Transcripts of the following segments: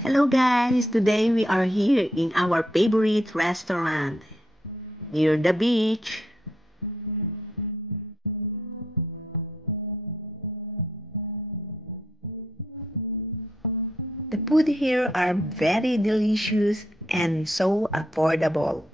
Hello guys! Today we are here in our favorite restaurant near the beach. The food here are very delicious and so affordable.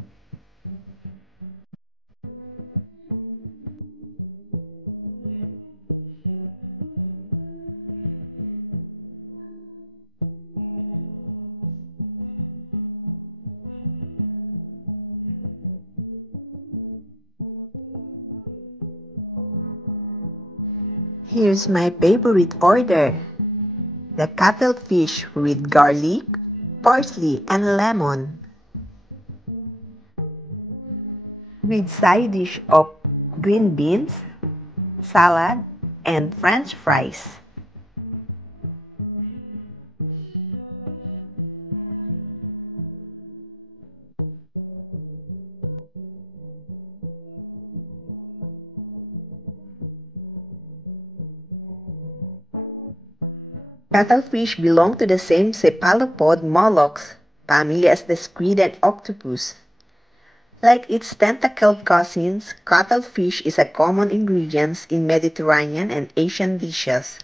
Here's my favorite order. The cuttlefish with garlic, parsley, and lemon. With side dish of green beans, salad, and french fries. Cuttlefish belong to the same cephalopod mollusks family as the squid and octopus. Like its tentacled cousins, cuttlefish is a common ingredient in Mediterranean and Asian dishes,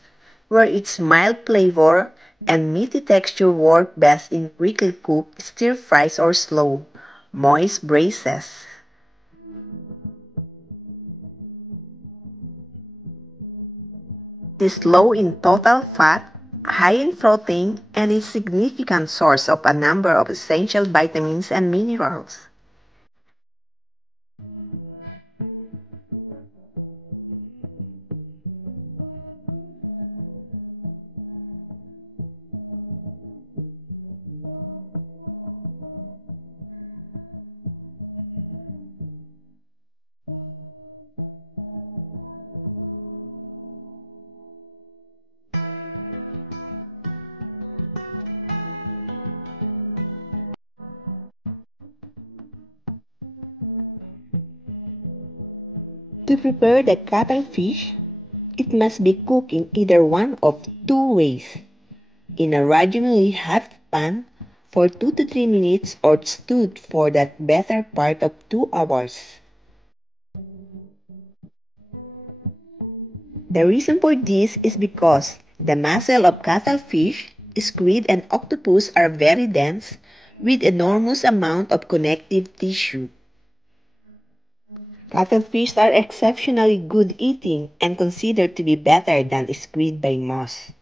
where its mild flavor and meaty texture work best in quickly cooked stir fries or slow, moist braisers. It is low in total fat, high in protein, and is a significant source of a number of essential vitamins and minerals. To prepare the cuttlefish, it must be cooked in either one of two ways: in a radially hot pan for 2 to 3 minutes or stewed for the better part of 2 hours. The reason for this is because the muscle of cuttlefish, squid, and octopus are very dense with enormous amount of connective tissue. Cuttlefish are exceptionally good eating and considered to be better than squid by most.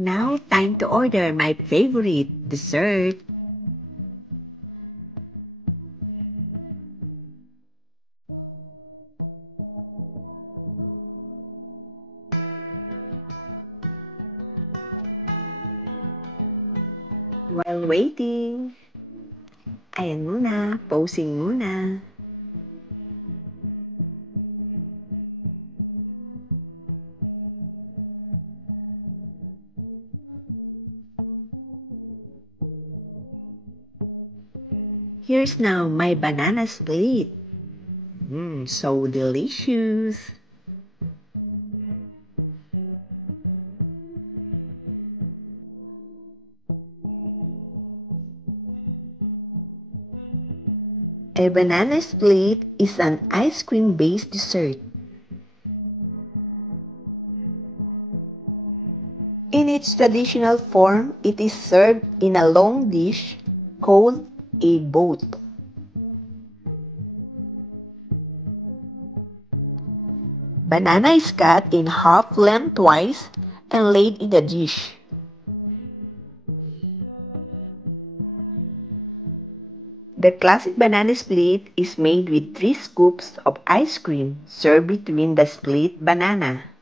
Now, time to order my favorite dessert. While waiting, ayan muna, posing muna. Here's now my banana split. So delicious. A banana split is an ice cream-based dessert. In its traditional form, it is served in a long dish called a boat. Banana is cut in half lengthwise and laid in the dish. The classic banana split is made with 3 scoops of ice cream served between the split banana.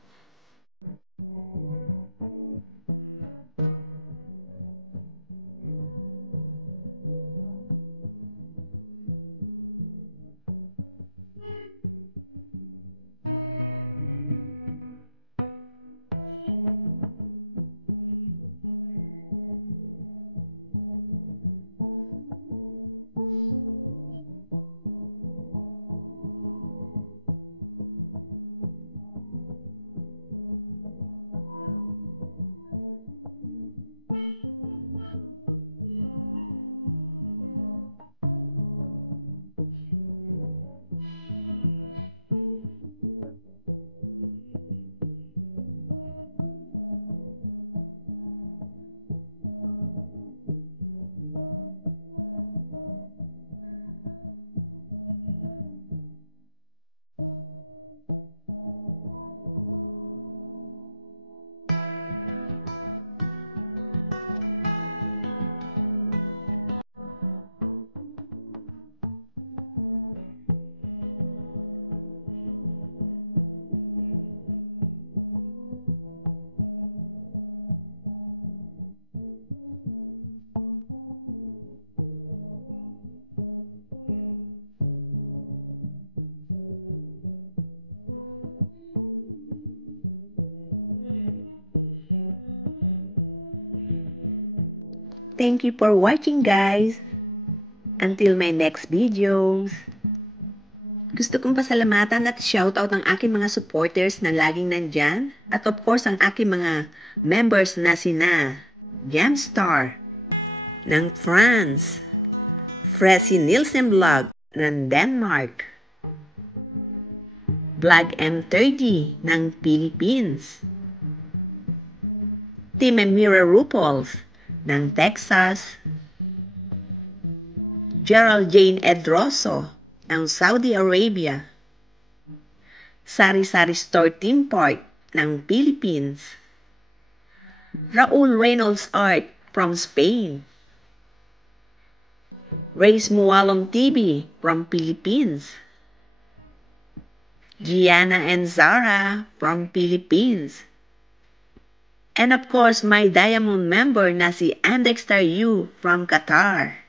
Thank you for watching, guys. Until my next videos. Gusto kong pasalamatan at shoutout ang aking mga supporters na laging nandyan. At of course, ang aking mga members na sina Jamstar ng France, Fresi Nielsen Vlog ng Denmark, Vlog M30 ng Philippines, Team Emira Rupols ng Texas, Gerald Jane Edroso ng Saudi Arabia, Sari Sari Store Team Park ng Philippines, Raul Reynolds Art from Spain, Reyes Mualong TV from Philippines, Gianna and Zara from Philippines, and of course, my Diamond member na si Andexter Yu from Qatar.